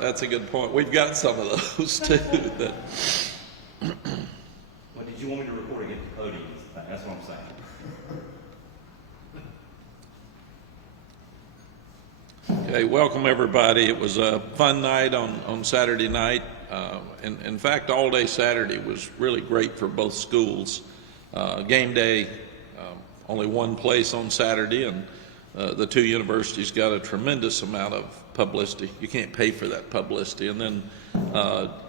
That's a good point. We've got some of those too. That. Well, did you want me to report against the podium? That's what I'm saying. Okay, welcome everybody. It was a fun night on Saturday night. In fact, all day Saturday was really great for both schools. Game day, only one place on Saturday, and the two universities got a tremendous amount of publicity. You can't pay for that publicity. And then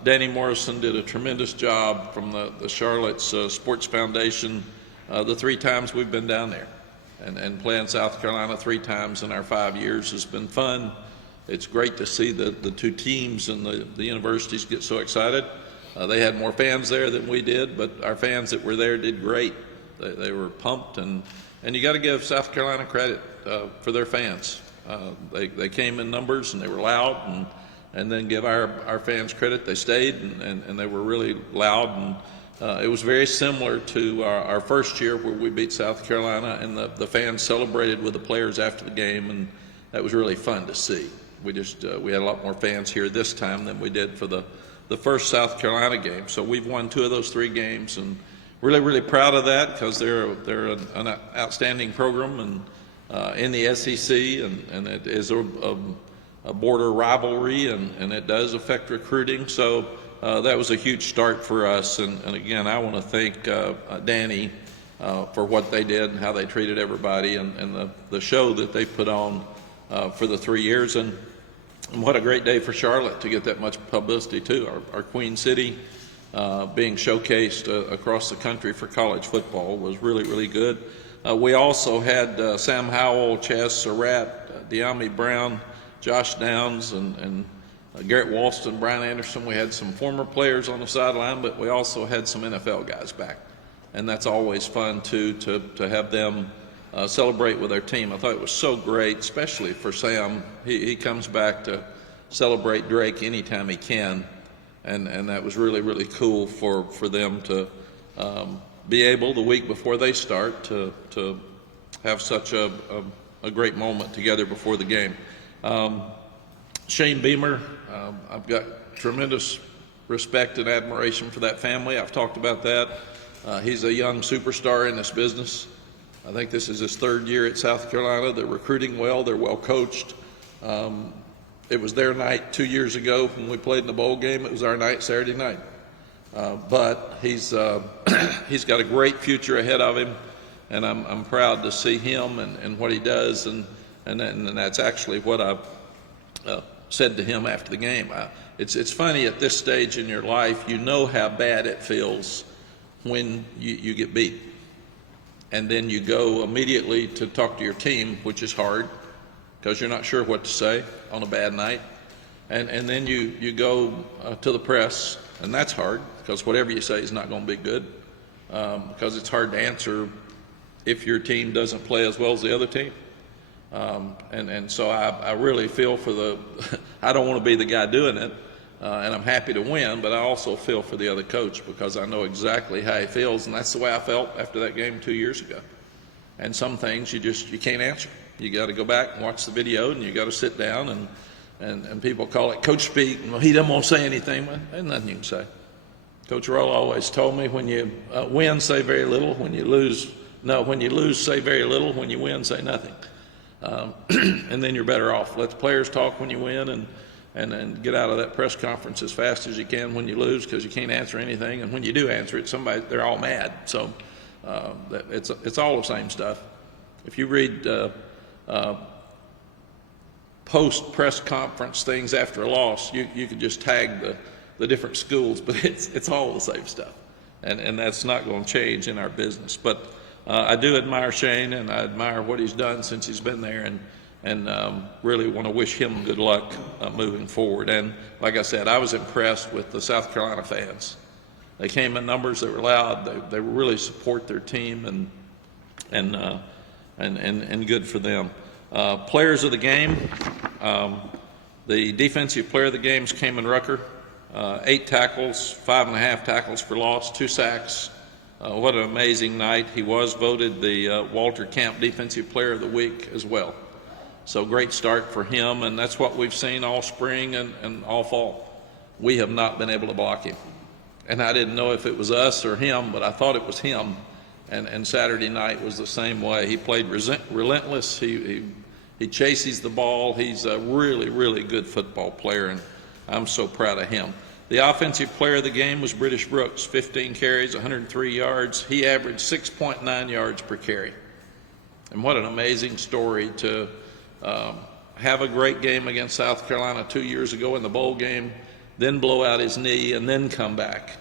Danny Morrison did a tremendous job from the Charlotte's Sports Foundation the 3 times we've been down there. And playing South Carolina 3 times in our 5 years has been fun. It's great to see the two teams and the universities get so excited. They had more fans there than we did, but our fans that were there did great. They were pumped, and you got to give South Carolina credit for their fans. They came in numbers and they were loud, and then give our fans credit. They stayed and they were really loud, and it was very similar to our first year where we beat South Carolina, and the fans celebrated with the players after the game, and that was really fun to see. We had a lot more fans here this time than we did for the first South Carolina game. So we've won 2 of those 3 games, and really proud of that, because they're an outstanding program and in the SEC, and it is a border rivalry, and it does affect recruiting. So that was a huge start for us, and again, I want to thank Danny for what they did and how they treated everybody, and the show that they put on for the 3 years, and what a great day for Charlotte to get that much publicity too. Our Queen City being showcased across the country for college football was really good. We also had Sam Howell, Chaz Surratt, De'Ami Brown, Josh Downs, and Garrett Walston, Brian Anderson. We had some former players on the sideline, but we also had some NFL guys back. And that's always fun, too, to have them celebrate with their team. I thought it was so great, especially for Sam. He comes back to celebrate Drake anytime he can. And that was really cool for them to be able, the week before they start, to have such a great moment together before the game. Shane Beamer, I've got tremendous respect and admiration for that family. I've talked about that. He's a young superstar in this business. I think this is his 3rd year at South Carolina. They're recruiting well. They're well coached. It was their night 2 years ago when we played in the bowl game. It was our night Saturday night. But he's got a great future ahead of him, and I'm proud to see him and what he does, and that's actually what I said to him after the game. It's funny, at this stage in your life, you know how bad it feels when you get beat, and then you go immediately to talk to your team, which is hard because you're not sure what to say on a bad night, and then you go to the press, and that's hard because whatever you say is not going to be good, because it's hard to answer if your team doesn't play as well as the other team. And so I really feel for I don't want to be the guy doing it, and I'm happy to win, but I also feel for the other coach, because I know exactly how he feels, and that's the way I felt after that game 2 years ago. And some things you can't answer. You got to go back and watch the video, and you got to sit down, and people call it coach speak. Well, he doesn't want to say anything. Well, there's nothing you can say. Coach Roll always told me, when you win, say very little. When you lose, say very little. When you win, say nothing. And then you're better off. Let the players talk when you win, and get out of that press conference as fast as you can when you lose, because you can't answer anything. And when you do answer it, they're all mad. So it's all the same stuff. If you read post-press conference things after a loss, you could just tag the different schools, but it's all the same stuff. And that's not going to change in our business. But I do admire Shane, and I admire what he's done since he's been there, and really want to wish him good luck moving forward. And like I said, I was impressed with the South Carolina fans. They came in numbers. They were loud. They really support their team, and good for them. Players of the game. The defensive player of the game is Kamen Rucker. 8 tackles, 5.5 tackles for loss, 2 sacks. What an amazing night. He was voted the Walter Camp Defensive Player of the Week as well. So great start for him, and that's what we've seen all spring and all fall. We have not been able to block him. And I didn't know if it was us or him, but I thought it was him. And Saturday night was the same way. He played relentless. He chases the ball. He's a really, really good football player, and I'm so proud of him. The offensive player of the game was British Brooks, 15 carries, 103 yards. He averaged 6.9 yards per carry. And what an amazing story to have a great game against South Carolina 2 years ago in the bowl game, then blow out his knee, and then come back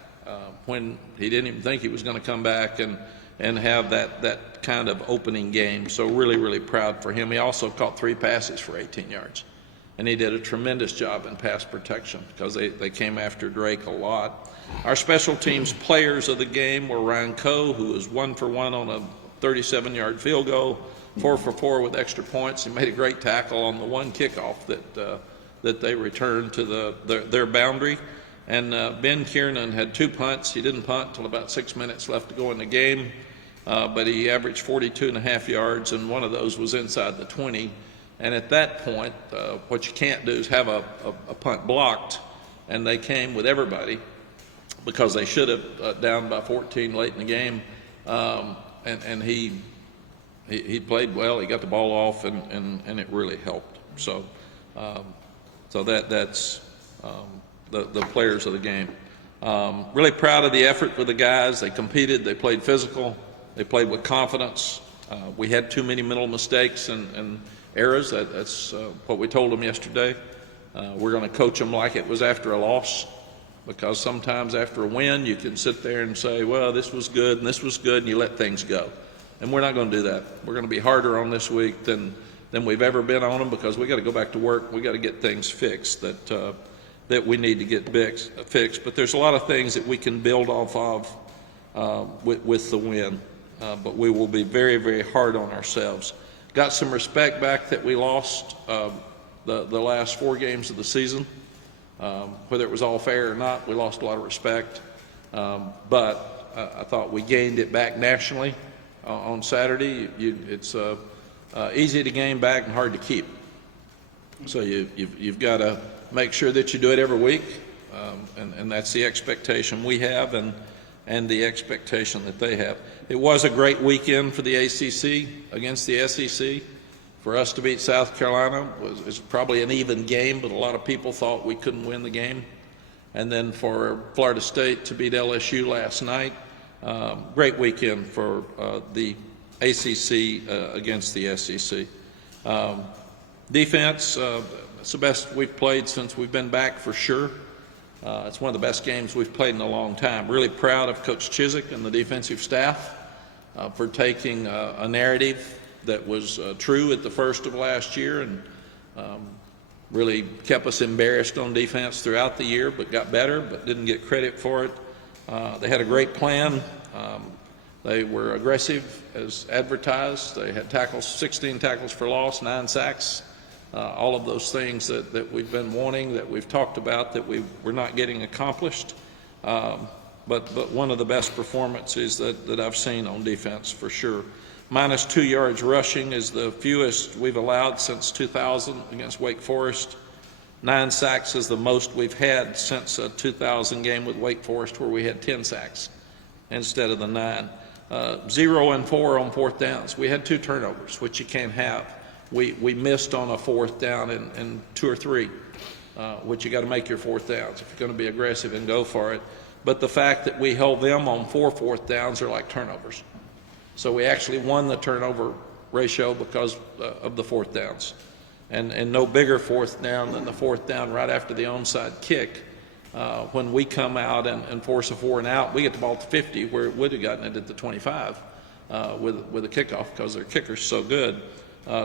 when he didn't even think he was going to come back and have that kind of opening game. So really, really proud for him. He also caught 3 passes for 18 yards. And he did a tremendous job in pass protection because they came after Drake a lot. Our special teams players of the game were Ryan Coe, who was 1 for 1 on a 37-yard field goal, 4 for 4 with extra points. He made a great tackle on the one kickoff that they returned to their boundary. And Ben Kiernan had 2 punts. He didn't punt until about 6 minutes left to go in the game, but he averaged 42.5 yards, and one of those was inside the 20. And at that point, what you can't do is have a punt blocked, and they came with everybody because they should have down by 14 late in the game. And he played well. He got the ball off, and it really helped. So that's the players of the game. Really proud of the effort for the guys. They competed. They played physical. They played with confidence. We had too many mental mistakes and errors. That's what we told them yesterday. We're going to coach them like it was after a loss, because sometimes after a win you can sit there and say, well, this was good and this was good, and you let things go. And we're not going to do that. We're going to be harder on this week than we've ever been on them, because we got to go back to work. We got to get things fixed that we need to get fixed. But there's a lot of things that we can build off of with the win. But we will be very, very hard on ourselves. Got some respect back that we lost the last 4 games of the season. Whether it was all fair or not, we lost a lot of respect. But I thought we gained it back nationally on Saturday. It's easy to gain back and hard to keep. So you've got to make sure that you do it every week, and that's the expectation we have and the expectation that they have. It was a great weekend for the ACC against the SEC. For us to beat South Carolina was probably an even game, but a lot of people thought we couldn't win the game. And then for Florida State to beat LSU last night, great weekend for the ACC against the SEC. Defense, it's the best we've played since we've been back for sure. It's one of the best games we've played in a long time. Really proud of Coach Chiswick and the defensive staff for taking a narrative that was true at the first of last year and really kept us embarrassed on defense throughout the year, but got better, but didn't get credit for it. They had a great plan. They were aggressive as advertised. They had tackles, 16 tackles for loss, 9 sacks. All of those things that we've been wanting, that we've talked about, that we're not getting accomplished. But one of the best performances that I've seen on defense for sure. Minus 2 yards rushing is the fewest we've allowed since 2000 against Wake Forest. 9 sacks is the most we've had since a 2000 game with Wake Forest, where we had 10 sacks instead of the 9. 0 and 4 on 4th downs. We had 2 turnovers, which you can't have. We missed on a 4th down in 2 or 3, which you got to make your 4th downs if you're going to be aggressive and go for it. But the fact that we held them on 4 4th downs are like turnovers. So we actually won the turnover ratio because of the 4th downs. And no bigger 4th down than the 4th down right after the onside kick. When we come out and force a 4 and out, we get the ball to 50, where it would have gotten it at the 25 with a kickoff, because their kicker's so good.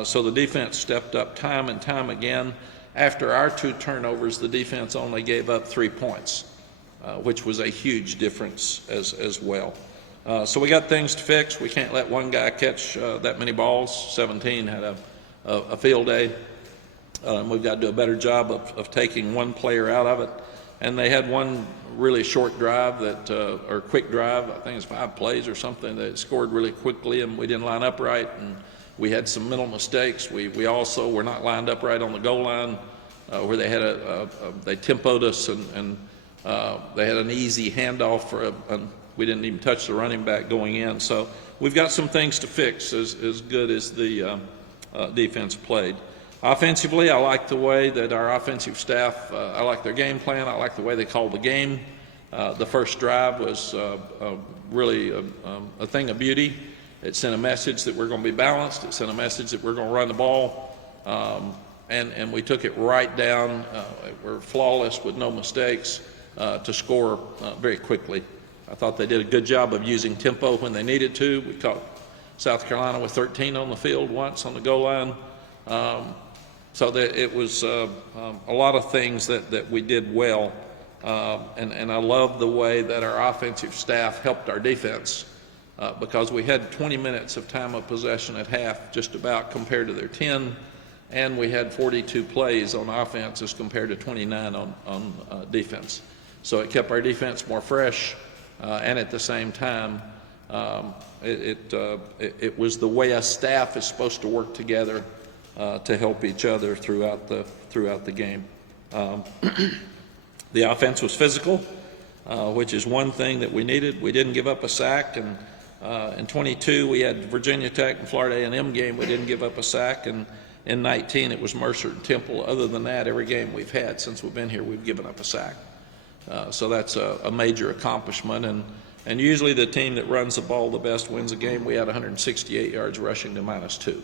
So the defense stepped up time and time again. After our 2 turnovers, the defense only gave up 3 points, which was a huge difference as well. So we got things to fix. We can't let one guy catch that many balls. 17 had a field day. We've got to do a better job of taking one player out of it. And they had one really short drive or quick drive, I think it's 5 plays or something, that scored really quickly, and we didn't line up right, We had some mental mistakes. We also were not lined up right on the goal line, where they had they tempoed us, and they had an easy handoff for we didn't even touch the running back going in. So we've got some things to fix as good as the defense played. Offensively, I like the way that our offensive staff, I like their game plan. I like the way they called the game. The first drive was really a thing of beauty. It sent a message that we're going to be balanced. It sent a message that we're going to run the ball. And we took it right down. We're flawless with no mistakes to score very quickly. I thought they did a good job of using tempo when they needed to. We caught South Carolina with 13 on the field once on the goal line. So that it was a lot of things that we did well. And I love the way that our offensive staff helped our defense because we had 20 minutes of time of possession at half just about compared to their 10, and we had 42 plays on offense as compared to 29 on defense. So it kept our defense more fresh, and at the same time, it was the way a staff is supposed to work together to help each other throughout the game. The offense was physical, which is one thing that we needed. We didn't give up a sack, and in 22 we had Virginia Tech and Florida A&M game. We didn't give up a sack, and in 19 it was Mercer and Temple. Other than that, every game we've had since we've been here, we've given up a sack. So that's a major accomplishment, and usually the team that runs the ball the best wins a game. We had 168 yards rushing to -2.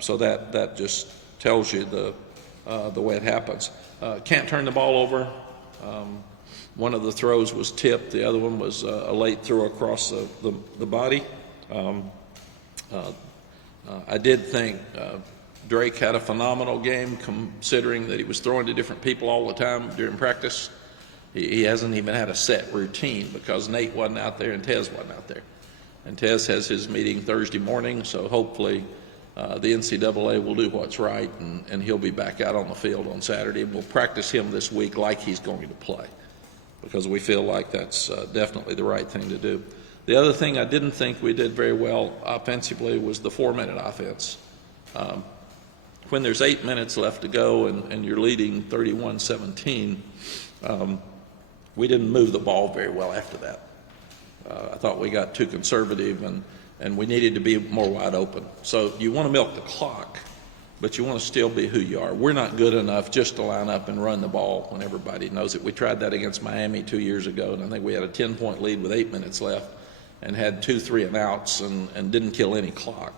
So that just tells you the way it happens. Can't turn the ball over. One of the throws was tipped. The other one was a late throw across the body. I did think Drake had a phenomenal game, considering that he was throwing to different people all the time during practice. He hasn't even had a set routine because Nate wasn't out there and Tez wasn't out there. And Tez has his meeting Thursday morning, so hopefully the NCAA will do what's right, and he'll be back out on the field on Saturday. We'll practice him this week like he's going to play, because we feel like that's definitely the right thing to do. The other thing I didn't think we did very well offensively was the 4-minute offense. When there's 8 minutes left to go and you're leading 31-17, we didn't move the ball very well after that. I thought we got too conservative, and we needed to be more wide open. So you want to milk the clock, but you want to still be who you are. We're not good enough just to line up and run the ball when everybody knows it. We tried that against Miami 2 years ago, and I think we had a 10-point lead with 8 minutes left and had 2 3-and-outs and didn't kill any clock.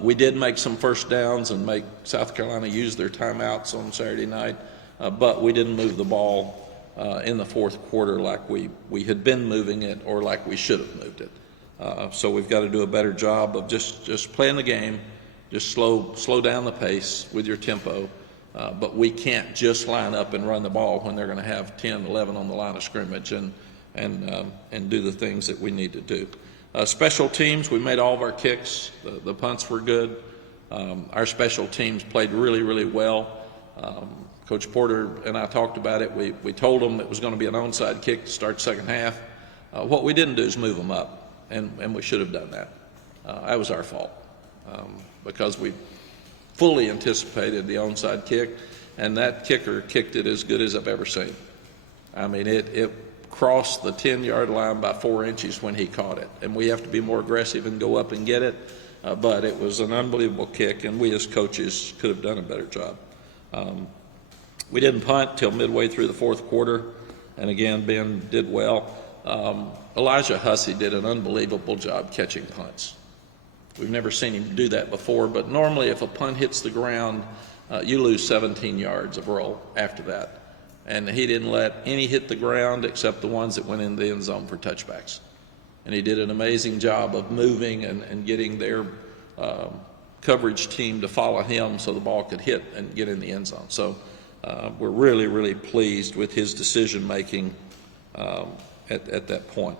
We did make some first downs and make South Carolina use their timeouts on Saturday night, but we didn't move the ball in the fourth quarter like we had been moving it or like we should have moved it. So we've got to do a better job of just playing the game, just slow down the pace with your tempo, but we can't just line up and run the ball when they're going to have 10, 11 on the line of scrimmage and do the things that we need to do. Special teams, we made all of our kicks. The punts were good. Our special teams played really, really well. Coach Porter and I talked about it. We told them it was going to be an onside kick to start the second half. What we didn't do is move them up. And we should have done that. That was our fault because we fully anticipated the onside kick, and that kicker kicked it as good as I've ever seen. I mean, it crossed the 10-yard line by 4 inches when he caught it, and we have to be more aggressive and go up and get it, but it was an unbelievable kick, and we as coaches could have done a better job. We didn't punt till midway through the fourth quarter, and again, Ben did well. Elijah Hussey did an unbelievable job catching punts. We've never seen him do that before, but normally if a punt hits the ground, you lose 17 yards of roll after that. And he didn't let any hit the ground except the ones that went in the end zone for touchbacks. And he did an amazing job of moving and getting their coverage team to follow him so the ball could hit and get in the end zone. So we're really, really pleased with his decision-making at that point.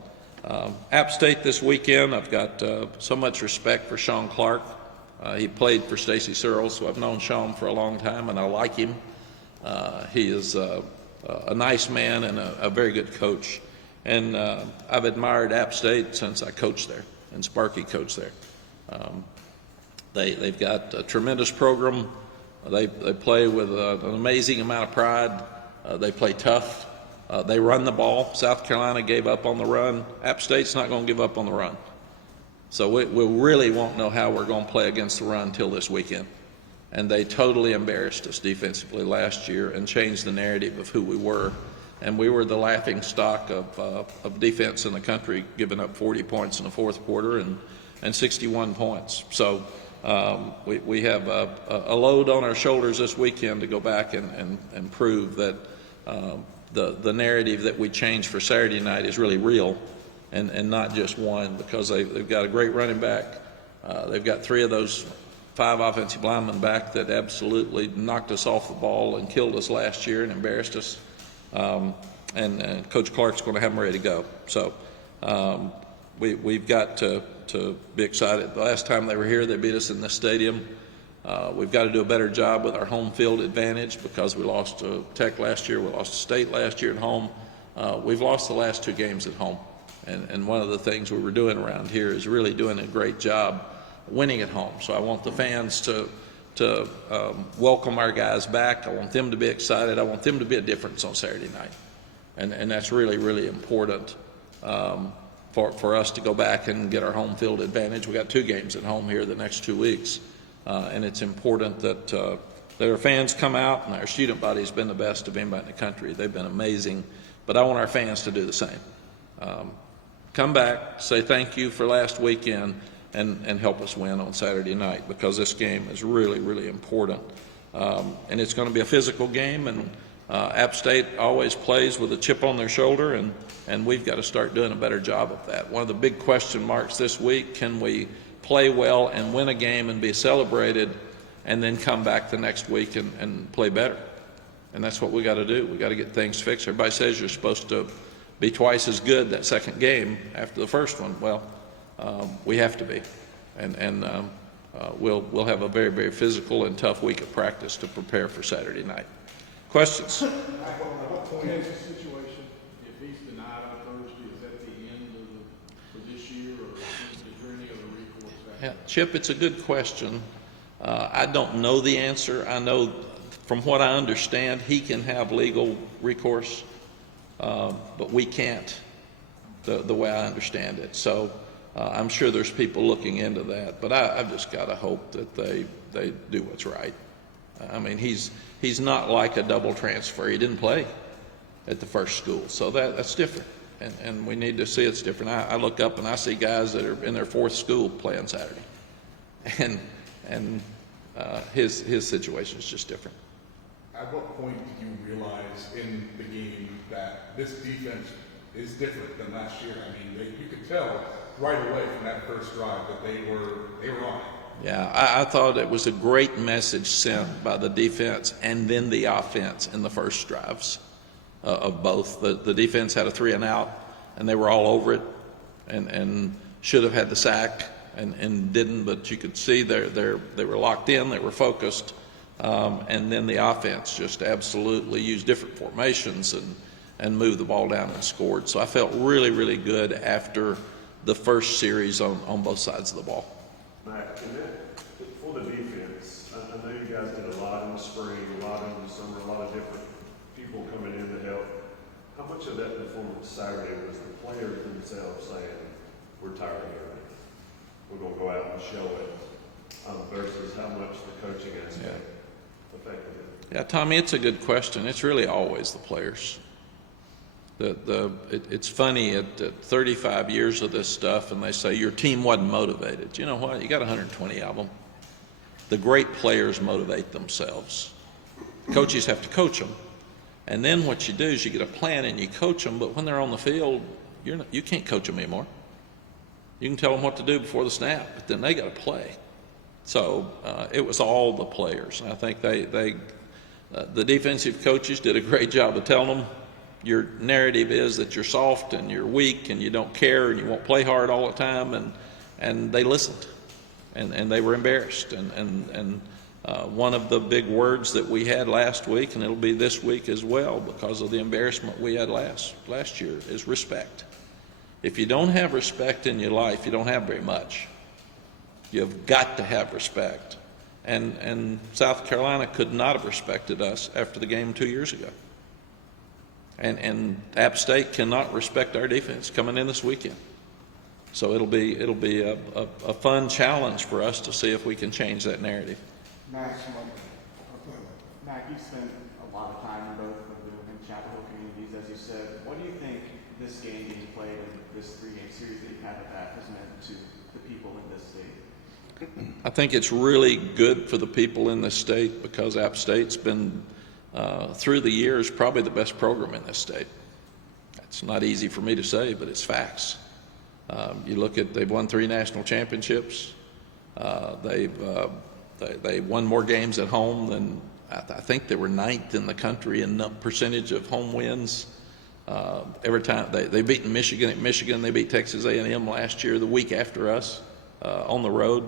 App State this weekend, I've got so much respect for Sean Clark. He played for Stacy Searles, so I've known Sean for a long time, and I like him. He is a nice man and a very good coach. And I've admired App State since I coached there, and Sparky coached there. They've got a tremendous program. They play with an amazing amount of pride. They play tough. They run the ball. South Carolina gave up on the run. App State's not going to give up on the run. So we really won't know how we're going to play against the run until this weekend. And they totally embarrassed us defensively last year and changed the narrative of who we were. And we were the laughing stock of defense in the country, giving up 40 points in the fourth quarter and 61 points. So we have a load on our shoulders this weekend to go back and prove that the narrative that we changed for Saturday night is really real and not just one, because they've got a great running back. They've got 3 of those 5 offensive linemen back that absolutely knocked us off the ball and killed us last year and embarrassed us. And Coach Clark's going to have them ready to go. So we've got to be excited. The last time they were here, they beat us in this stadium. We've got to do a better job with our home field advantage, because we lost to Tech last year, we lost to State last year at home. We've lost the last 2 games at home. And one of the things we were doing around here is really doing a great job winning at home. So I want the fans to welcome our guys back. I want them to be excited. I want them to be a difference on Saturday night. And that's really, really important for us to go back and get our home field advantage. We got 2 games at home here the next 2 weeks. And it's important that our fans come out, and our student body has been the best of anybody in the country. They've been amazing. But I want our fans to do the same. Come back, say thank you for last weekend, and help us win on Saturday night, because this game is really, really important. And it's going to be a physical game, and App State always plays with a chip on their shoulder, and we've got to start doing a better job of that. One of the big question marks this week, can we play well and win a game and be celebrated, and then come back the next week and play better? And that's what we got to do. We got to get things fixed. Everybody says you're supposed to be twice as good that second game after the first one. Well, we have to be, and we'll have a very, very physical and tough week of practice to prepare for Saturday night. Questions? At what point is the situation, if he's denied on Thursday, is that the end for this year, or is there any other recourse? Yeah, Chip, it's a good question. I don't know the answer. I know from what I understand, he can have legal recourse, but we can't, the way I understand it. So I'm sure there's people looking into that, but I've just got to hope that they do what's right. I mean, he's not like a double transfer. He didn't play at the first school, so that's different, and we need to see it's different. I look up and I see guys that are in their 4th school playing Saturday, and his situation is just different. At what point did you realize in the game that this defense is different than last year? I mean, you could tell right away from that first drive that they were on it. Yeah, I thought it was a great message sent by the defense and then the offense in the first drives of both. The defense had a 3-and-out, and they were all over it, and should have had the sack and didn't. But you could see they were locked in, they were focused, and then the offense just absolutely used different formations and moved the ball down and scored. So I felt really, really good after the first series on both sides of the ball. Mack, for the defense, I know you guys did a lot in the spring, a lot in the summer, a lot of different people coming in to help. How much of that performance Saturday was the players themselves saying, we're tired of hearing it, we're going to go out and show it, versus how much the coaching aspect affected it? Yeah, Tommy, it's a good question. It's really always the players. It's funny at 35 years of this stuff, and they say your team wasn't motivated. You know what? You got 120 of them. The great players motivate themselves. Coaches have to coach them, and then what you do is you get a plan and you coach them. But when they're on the field, you can't coach them anymore. You can tell them what to do before the snap, but then they got to play. So it was all the players, and I think the defensive coaches did a great job of telling them, your narrative is that you're soft and you're weak and you don't care and you won't play hard all the time, and they listened, and they were embarrassed. And one of the big words that we had last week, and it'll be this week as well because of the embarrassment we had last year, is respect. If you don't have respect in your life, you don't have very much. You've got to have respect. And South Carolina could not have respected us after the game 2 years ago. And App State cannot respect our defense coming in this weekend. So it'll be a fun challenge for us to see if we can change that narrative. Mack, you've spent a lot of time in both of the and Chapel Hill communities, as you said. What do you think this game being played in this 3-game series that you've had at that has meant to the people in this state? I think it's really good for the people in this state because App State's been, through the years, probably the best program in this state. It's not easy for me to say, but it's facts. You look at, they've won 3 national championships. They won more games at home than, I think they were 9th in the country in the percentage of home wins. Every time they beat Michigan at Michigan, they beat Texas A&M last year, the week after us, on the road.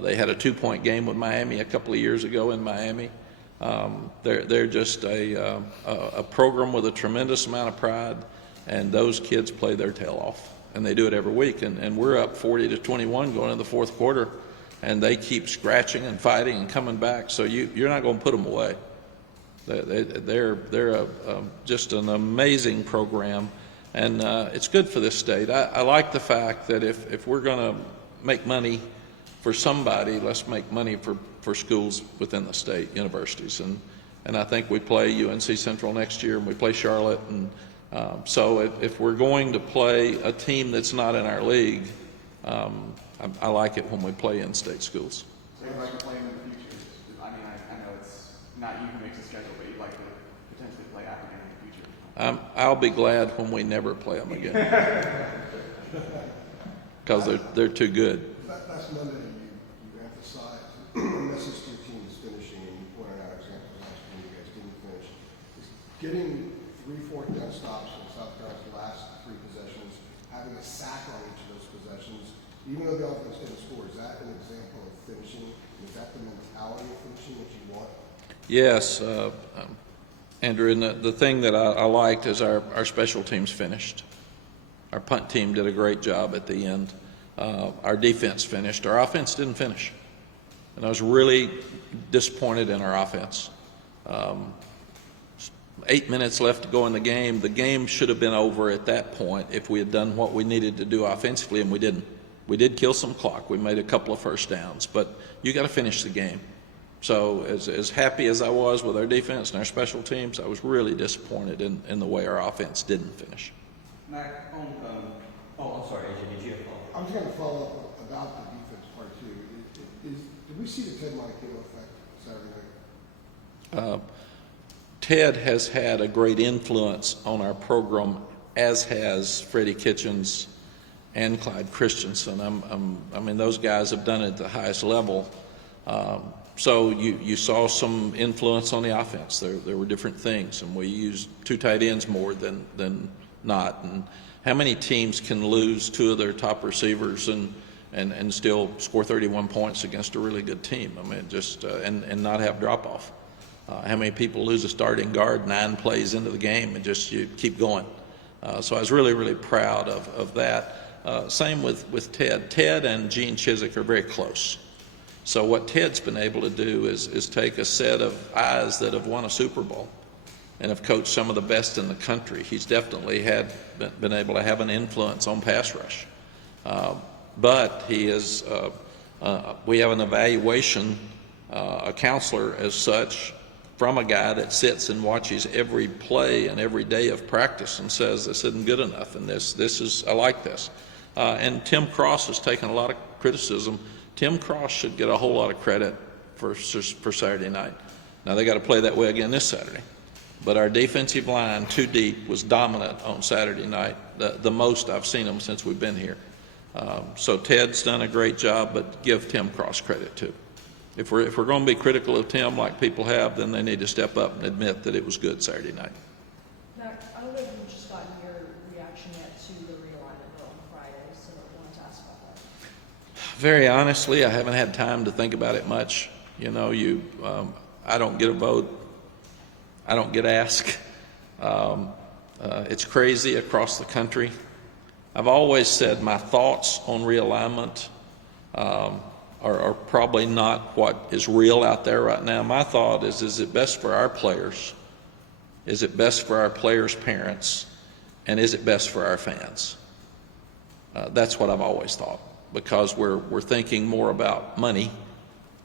They had a 2-point game with Miami a couple of years ago in Miami. They're just a program with a tremendous amount of pride, and those kids play their tail off, and they do it every week. And we're up 40-21 going into the fourth quarter, and they keep scratching and fighting and coming back. So you're not going to put them away. They're just an amazing program, and it's good for this state. I like the fact that if we're going to make money for somebody, let's make money for schools within the state, universities. And I think we play UNC Central next year, and we play Charlotte. And so if we're going to play a team that's not in our league, I like it when we play in-state schools. So you'd like to play in the future? I mean, I know it's not you who makes the schedule, but you'd like to potentially play Appalachian in the future. I'll be glad when we never play them again because they're too good. Last Monday, you emphasized the message to your team is finishing, and you pointed out examples last year you guys didn't finish. Is getting 3 4th-down stops in South Carolina's last 3 possessions, having a sack on each of those possessions, even though the offense didn't score, is that an example of finishing? Is that the mentality of finishing that you want? Yes, Andrew, and the thing that I liked is our special teams finished. Our punt team did a great job at the end. Our defense finished. Our offense didn't finish. And I was really disappointed in our offense. 8 minutes left to go in the game. The game should have been over at that point if we had done what we needed to do offensively, and we didn't. We did kill some clock. We made a couple of first downs, but you got to finish the game. So as happy as I was with our defense and our special teams, I was really disappointed in the way our offense didn't finish. Mack, I'm sorry, AJ, did you have a follow-up? I'm just going to follow up about the defense part too. Did we see the Ted Walker effect Saturday night? Ted has had a great influence on our program, as has Freddie Kitchens and Clyde Christensen. I mean, those guys have done it at the highest level. So you saw some influence on the offense. There were different things, and we used 2 tight ends more than not. And how many teams can lose 2 of their top receivers and still score 31 points against a really good team? I mean, just and not have drop off. How many people lose a starting guard 9 plays into the game and just you keep going? So I was really, really proud of that. Same with Ted. Ted and Gene Chizik are very close. So what Ted's been able to do is take a set of eyes that have won a Super Bowl and have coached some of the best in the country. He's definitely been able to have an influence on pass rush. But he is, we have an evaluation, a counselor as such, from a guy that sits and watches every play and every day of practice and says, this isn't good enough, and this is, I like this. And Tim Cross has taken a lot of criticism. Tim Cross should get a whole lot of credit for Saturday night. Now they got to play that way again this Saturday. But our defensive line, 2 deep, was dominant on Saturday night, the most I've seen them since we've been here. So Ted's done a great job, but give Tim Cross credit too. If we're going to be critical of Tim like people have, then they need to step up and admit that it was good Saturday night. Mack, I don't know if you've just gotten your reaction yet to the realignment vote on Friday, so I wanted to ask about that. Very honestly, I haven't had time to think about it much. You know, I don't get a vote. I don't get asked. It's crazy across the country. I've always said my thoughts on realignment are probably not what is real out there right now. My thought is it best for our players? Is it best for our players' parents? And is it best for our fans? That's what I've always thought, because we're thinking more about money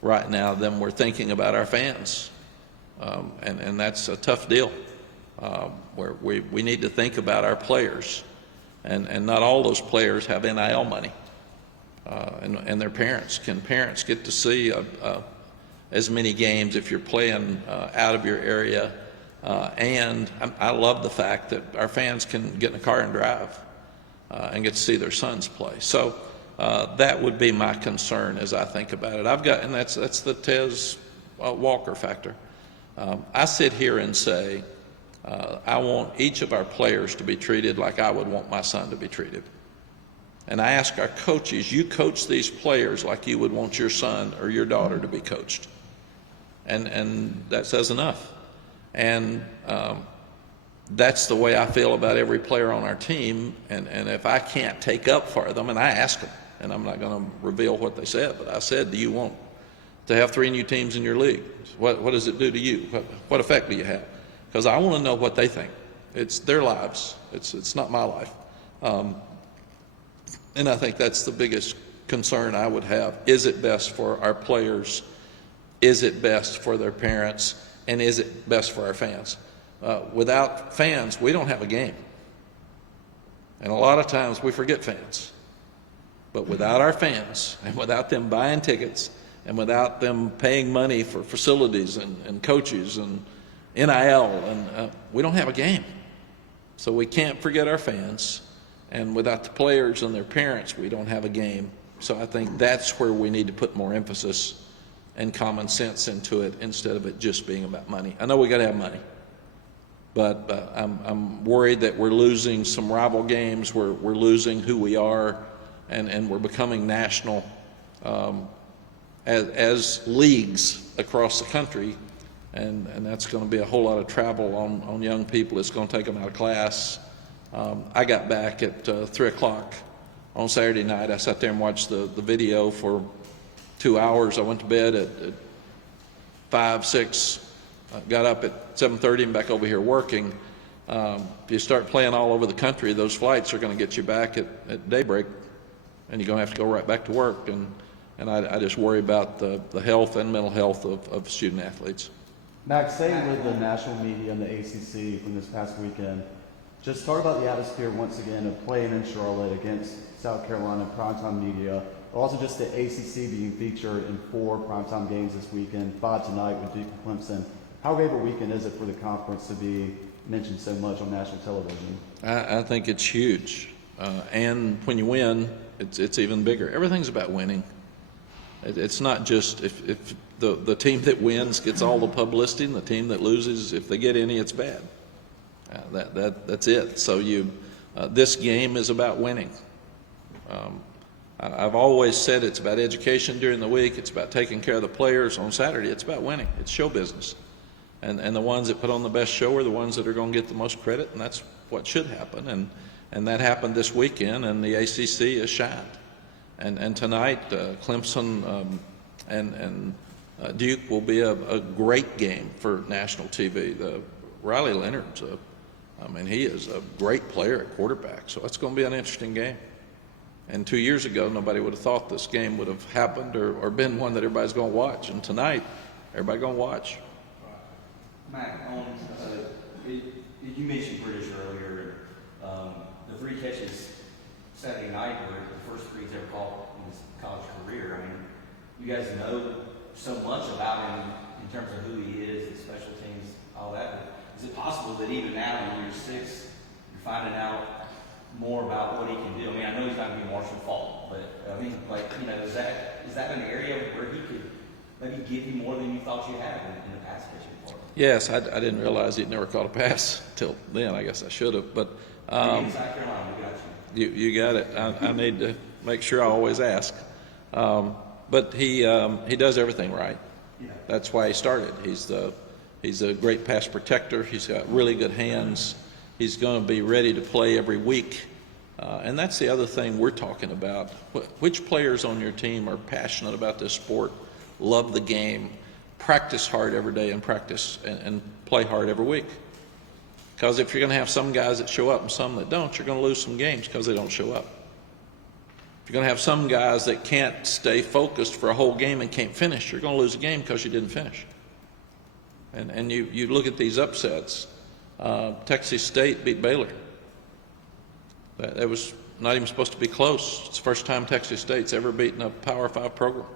right now than we're thinking about our fans. And that's a tough deal, where we need to think about our players. And not all those players have NIL money. And their parents. Can parents get to see as many games if you're playing out of your area? And I love the fact that our fans can get in a car and drive and get to see their sons play. So that would be my concern as I think about it. And that's the Tez Walker factor. I sit here and say, I want each of our players to be treated like I would want my son to be treated. And I ask our coaches, you coach these players like you would want your son or your daughter to be coached. And that says enough. And that's the way I feel about every player on our team. And if I can't take up for them, and I ask them, and I'm not going to reveal what they said, but I said, do you want to have 3 new teams in your league? What does it do to you? What effect do you have? Because I want to know what they think. It's their lives. It's not my life. And I think that's the biggest concern I would have. Is it best for our players? Is it best for their parents? And is it best for our fans? Without fans, we don't have a game. And a lot of times we forget fans. But without our fans, and without them buying tickets, and without them paying money for facilities and coaches and NIL, and we don't have a game. So we can't forget our fans. And without the players and their parents, we don't have a game. So I think that's where we need to put more emphasis and common sense into it instead of it just being about money. I know we got to have money, but I'm worried that we're losing some rival games. We're losing who we are, and we're becoming national as leagues across the country. And that's going to be a whole lot of travel on young people. It's going to take them out of class. I got back at 3 o'clock on Saturday night. I sat there and watched the video for 2 hours. I went to bed at 5, 6, got up at 7:30 and back over here working. If you start playing all over the country, those flights are going to get you back at daybreak, and you're going to have to go right back to work. And I just worry about the health and mental health of student athletes. Max, staying with the national media and the ACC from this past weekend, just talk about the atmosphere once again of playing in Charlotte against South Carolina primetime media. Also just the ACC being featured in 4 primetime games this weekend, 5 tonight with Duke and Clemson. How great of a weekend is it for the conference to be mentioned so much on national television? I think it's huge. And when you win, it's even bigger. Everything's about winning. It's not just if the team that wins gets all the publicity and the team that loses, if they get any, it's bad. That's it. So this game is about winning. I've always said it's about education during the week. It's about taking care of the players. On Saturday, it's about winning. It's show business. And the ones that put on the best show are the ones that are going to get the most credit, and that's what should happen. And that happened this weekend, and the ACC has shined. And tonight, Clemson and Duke will be a great game for national TV. Riley Leonard's he is a great player at quarterback, so it's going to be an interesting game. And 2 years ago, nobody would have thought this game would have happened or been one that everybody's going to watch. And tonight, everybody's going to watch. Mack, you mentioned British earlier. The 3 catches Saturday night were the first 3 he's ever caught in his college career. I mean, you guys know so much about him in terms of who he is, his special teams, all that. Is it possible that even now in year 6, you're finding out more about what he can do? I mean, I know he's not going to be Marshall Faulk, but I mean, is that an area where he could maybe give you more than you thought you had in the pass catching part? Yes, I didn't realize he'd never caught a pass till then. I guess I should have. But in South Carolina, we got you. You got it. I need to make sure I always ask. But he does everything right. Yeah. That's why he started. He's a great pass protector. He's got really good hands. He's going to be ready to play every week. And that's the other thing we're talking about. Which players on your team are passionate about this sport, love the game, practice hard every day, and practice and play hard every week? Because if you're going to have some guys that show up and some that don't, you're going to lose some games because they don't show up. If you're going to have some guys that can't stay focused for a whole game and can't finish, you're going to lose a game because you didn't finish. And you look at these upsets. Texas State beat Baylor. That was not even supposed to be close. It's the first time Texas State's ever beaten a Power 5 program.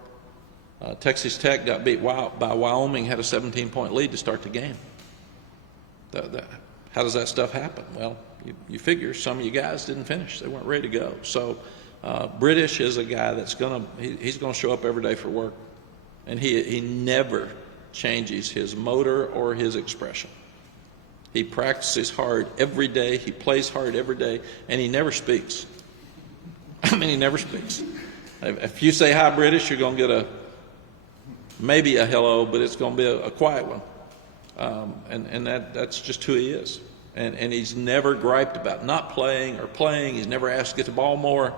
Texas Tech got beat by Wyoming, had a 17-point lead to start the game. How does that stuff happen? Well, you figure some of you guys didn't finish. They weren't ready to go. So British is a guy that's he's going to show up every day for work. And he never changes his motor or his expression. He practices hard every day. He plays hard every day. And he never speaks. I mean, he never speaks. If you say hi, British, you're going to get maybe a hello, but it's going to be a quiet one. And that's just who he is. And he's never griped about not playing or playing. He's never asked to get the ball more.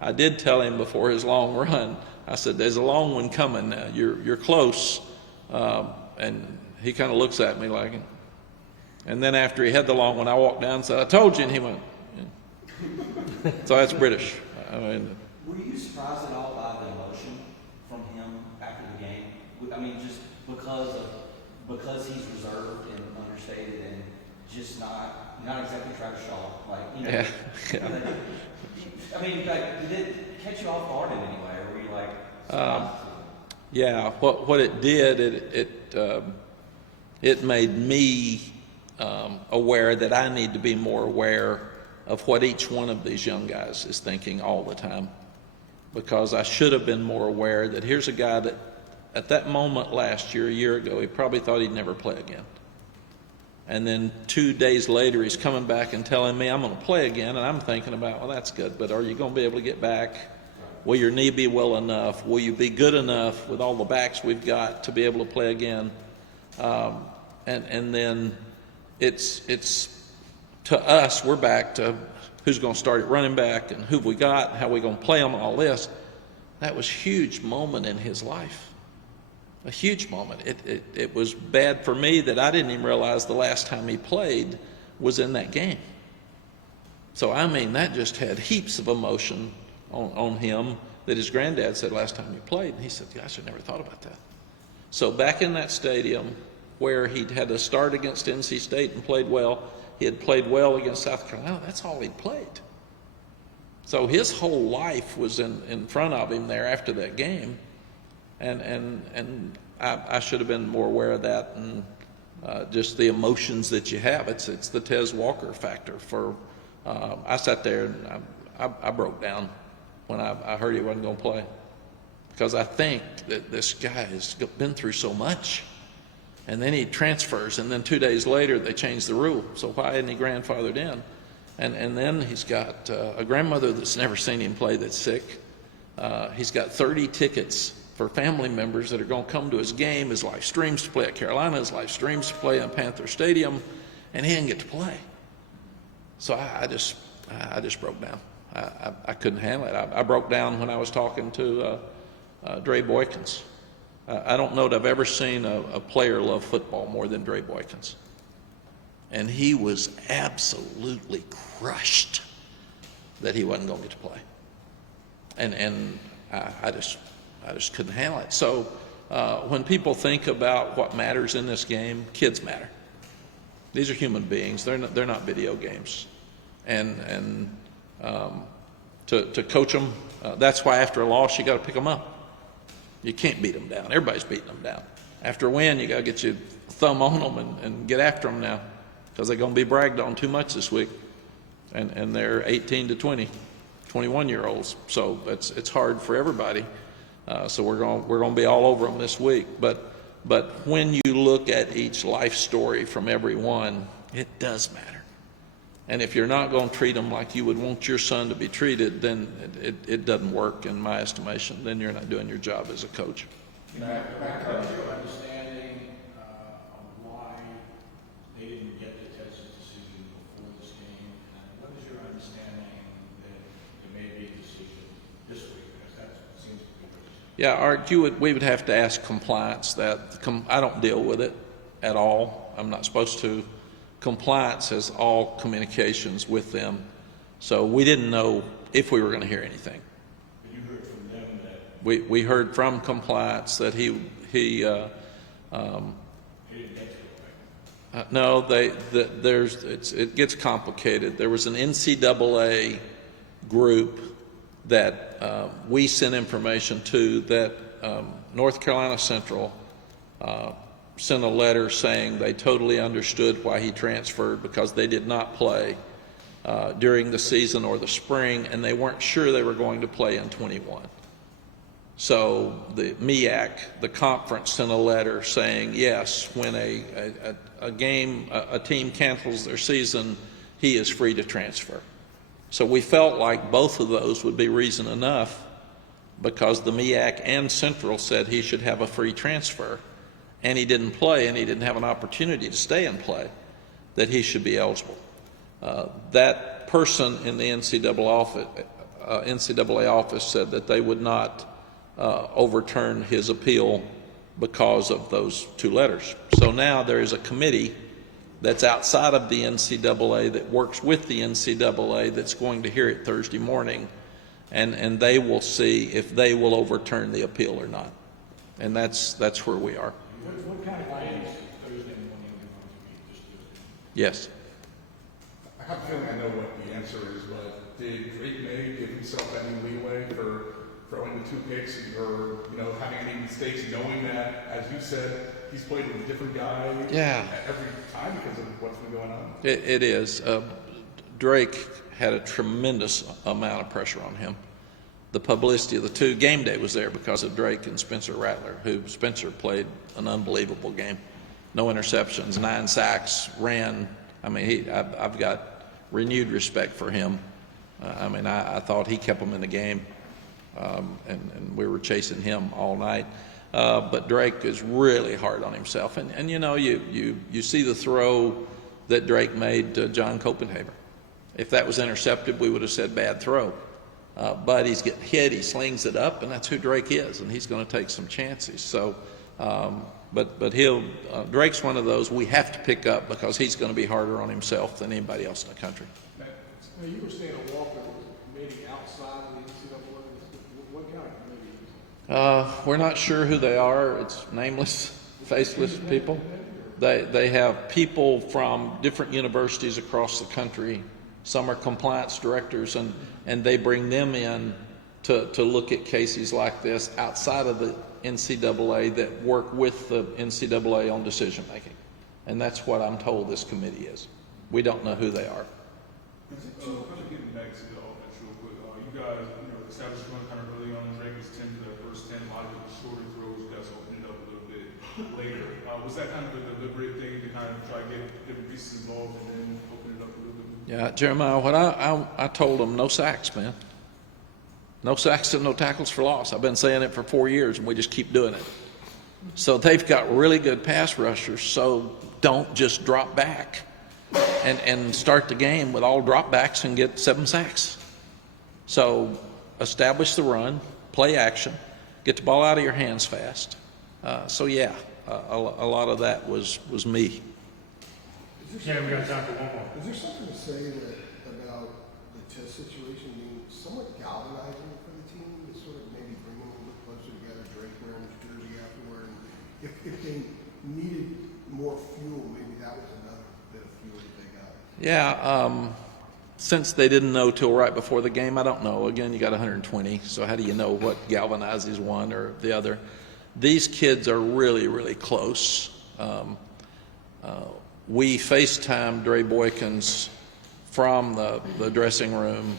I did tell him before his long run, I said, there's a long one coming now. You're close. And he kind of looks at me like, and then after he had the long one, I walked down and said, I told you, and he went, yeah. So that's British. I mean, Were you surprised at all by the emotion from him after the game? I mean, just because he's reserved and understated and just not exactly Travis Shaw, like, you know. yeah. I mean, like, did it catch you off guard in any way, or were you like surprised? Yeah, what it did, it made me aware that I need to be more aware of what each one of these young guys is thinking all the time. Because I should have been more aware that here's a guy that at that moment last year, a year ago, he probably thought he'd never play again. And then 2 days later, he's coming back and telling me, I'm going to play again. And I'm thinking about, well, that's good, but are you going to be able to get back? Will your knee be well enough? Will you be good enough with all the backs we've got to be able to play again? And then it's to us, we're back to who's going to start at running back and who we got, and how we going to play them, and all this. That was a huge moment in his life. A huge moment. It was bad for me that I didn't even realize the last time he played was in that game. So, I mean, that just had heaps of emotion on him that his granddad said last time he played. And he said, gosh, I never thought about that. So back in that stadium where he'd had to start against NC State and played well, he had played well against South Carolina. That's all he'd played. So his whole life was in front of him there after that game. And I should have been more aware of that and just the emotions that you have. It's the Tez Walker factor. I sat there and I broke down when I heard he wasn't going to play, because I think that this guy has been through so much, and then he transfers, and then 2 days later they change the rule. So why isn't he grandfathered in? And then he's got a grandmother that's never seen him play that's sick. He's got 30 tickets for family members that are going to come to his game, his live streams to play at Carolina, his live streams to play in Panther Stadium, and he didn't get to play. So I just broke down. I couldn't handle it. I broke down when I was talking to Dre Boykins. I don't know that I've ever seen a player love football more than Dre Boykins. And he was absolutely crushed that he wasn't going to get to play. And I just couldn't handle it. So when people think about what matters in this game, kids matter. These are human beings. They're not video games. And to coach them, that's why after a loss you got to pick them up. You can't beat them down. Everybody's beating them down. After a win, you got to get your thumb on them and get after them now, because they're going to be bragged on too much this week. And they're 18 to 20, 21-year-olds. So it's hard for everybody. So we're going to be all over them this week. But when you look at each life story from everyone, it does matter. And if you're not going to treat them like you would want your son to be treated, then it doesn't work in my estimation. Then you're not doing your job as a coach. Mack, what is your understanding of why they didn't get the Texas decision before this game? And what is your understanding that Yeah, Art, we would have to ask compliance that, I don't deal with it at all. I'm not supposed to. Compliance has all communications with them. So we didn't know if we were going to hear anything. You heard from them that We heard from compliance that he they didn't get you, right? no, it gets complicated. There was an NCAA group that we sent information to that North Carolina Central sent a letter saying they totally understood why he transferred because they did not play during the season or the spring, and they weren't sure they were going to play in 21. So the MEAC, the conference, sent a letter saying, yes, when a team cancels their season, he is free to transfer. So we felt like both of those would be reason enough because the MEAC and Central said he should have a free transfer, and he didn't play and he didn't have an opportunity to stay and play, that he should be eligible. That person in the NCAA office said that they would not overturn his appeal because of those two letters. So now there is a committee that's outside of the NCAA that works with the NCAA that's going to hear it Thursday morning, and they will see if they will overturn the appeal or not. And that's where we are. What kind of guidance is Thursday morning going to be? Yes. I have a feeling I know what the answer is, but did Drake May give himself any leeway for throwing the two picks or, having any mistakes, knowing that, as you said, he's played with a different guy every time because of what's been going on? It is. Drake had a tremendous amount of pressure on him. The publicity of the two, game day was there because of Drake and Spencer Rattler, who Spencer played an unbelievable game. No interceptions, 9 sacks, ran. I mean, I've got renewed respect for him. I thought he kept them in the game, and we were chasing him all night. But Drake is really hard on himself. And you see the throw that Drake made to John Copenhaver. If that was intercepted, we would have said bad throw. But he's getting hit, he slings it up, and that's who Drake is, and he's going to take some chances. So, but Drake's one of those we have to pick up because he's going to be harder on himself than anybody else in the country. Now, you were saying a Walker was a committee outside of the NCAA. What kind of committee is it? We're not sure who they are. It's nameless, faceless people. They have people from different universities across the country. Some are compliance directors, and they bring them in to look at cases like this outside of the NCAA that work with the NCAA on decision making. And that's what I'm told this committee is. We don't know who they are. Kind of getting back to the offense real quick. You guys, established run kind of early on. Drake was 10 to the first 10. A lot of the shorter throws, you guys opened it up a little bit later. Was that kind of a deliberate thing to kind of try to get different pieces involved and then open it up a little bit? Yeah, Jeremiah, what I told them, no sacks, man. No sacks and no tackles for loss. I've been saying it for 4 years, and we just keep doing it. So they've got really good pass rushers, so don't just drop back and start the game with all dropbacks and get 7 sacks. So establish the run, play action, get the ball out of your hands fast. A lot of that was me. Yeah, we got time for one more. Is there something to say about the Tez situation being somewhat galvanizing for the team to sort of maybe bring them a little bit closer together, Drake wearing his jersey afterward, and if they needed more fuel, maybe that was another bit of fuel that they got? Yeah, since they didn't know till right before the game, I don't know. Again, you got 120, so how do you know what galvanizes one or the other? These kids are really, really close. We FaceTimed Dre Boykins from the dressing room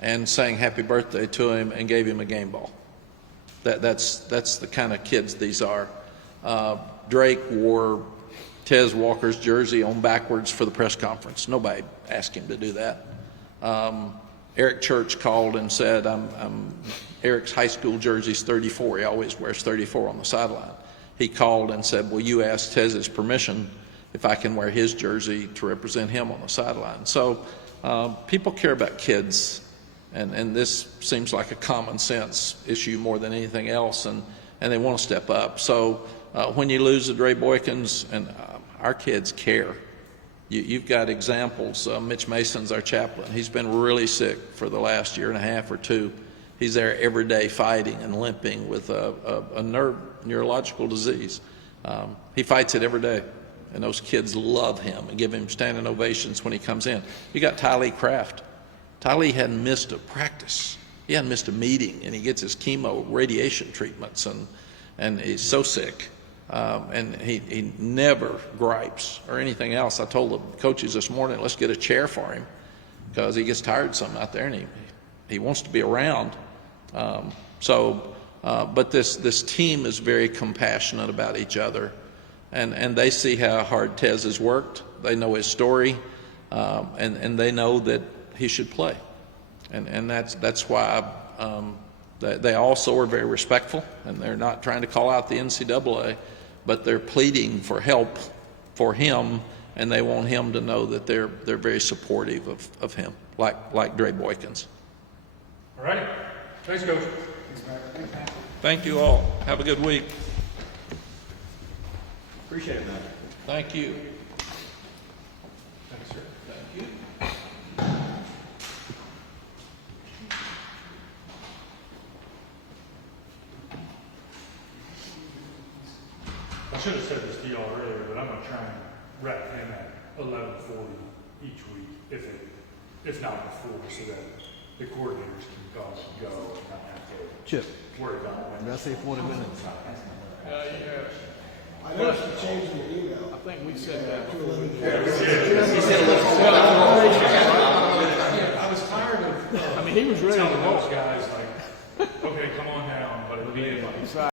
and sang happy birthday to him and gave him a game ball. That's the kind of kids these are. Drake wore Tez Walker's jersey on backwards for the press conference. Nobody asked him to do that. Eric Church called and said, Eric's high school jersey's 34. He always wears 34 on the sideline. He called and said, will you ask Tez's permission if I can wear his jersey to represent him on the sideline? So people care about kids. And this seems like a common sense issue more than anything else, and they want to step up. So when you lose the Dre Boykins, and our kids care. You've got examples. Mitch Mason's our chaplain. He's been really sick for the last year and a half or two. He's there every day fighting and limping with a neurological disease. He fights it every day, and those kids love him and give him standing ovations when he comes in. You got Tylee Kraft. Tylee hadn't missed a practice. He hadn't missed a meeting, and he gets his chemo radiation treatments, and he's so sick. And he never gripes or anything else. I told the coaches this morning, let's get a chair for him, because he gets tired some out there, and he wants to be around. But this team is very compassionate about each other, and they see how hard Tez has worked. They know his story, and they know that he should play, and that's why they also are very respectful, and they're not trying to call out the NCAA, but they're pleading for help for him, and they want him to know that they're very supportive of him, like Dre Boykins. All right. Thanks, Coach. Thank you all. Have a good week. Appreciate it, man. Thank you. Thanks, sir. Thank you. I should have said this to y'all earlier, but I'm gonna try and wrap him at 11:40 each week, if not before, so that the coordinators can come and go and not have to worry about when. Did I say 40 minutes? I noticed a change in the email. I think we said that. To 11. I was tired of, I mean, he was ready to Telling go. those guys like, okay, come on down, but it'll be like.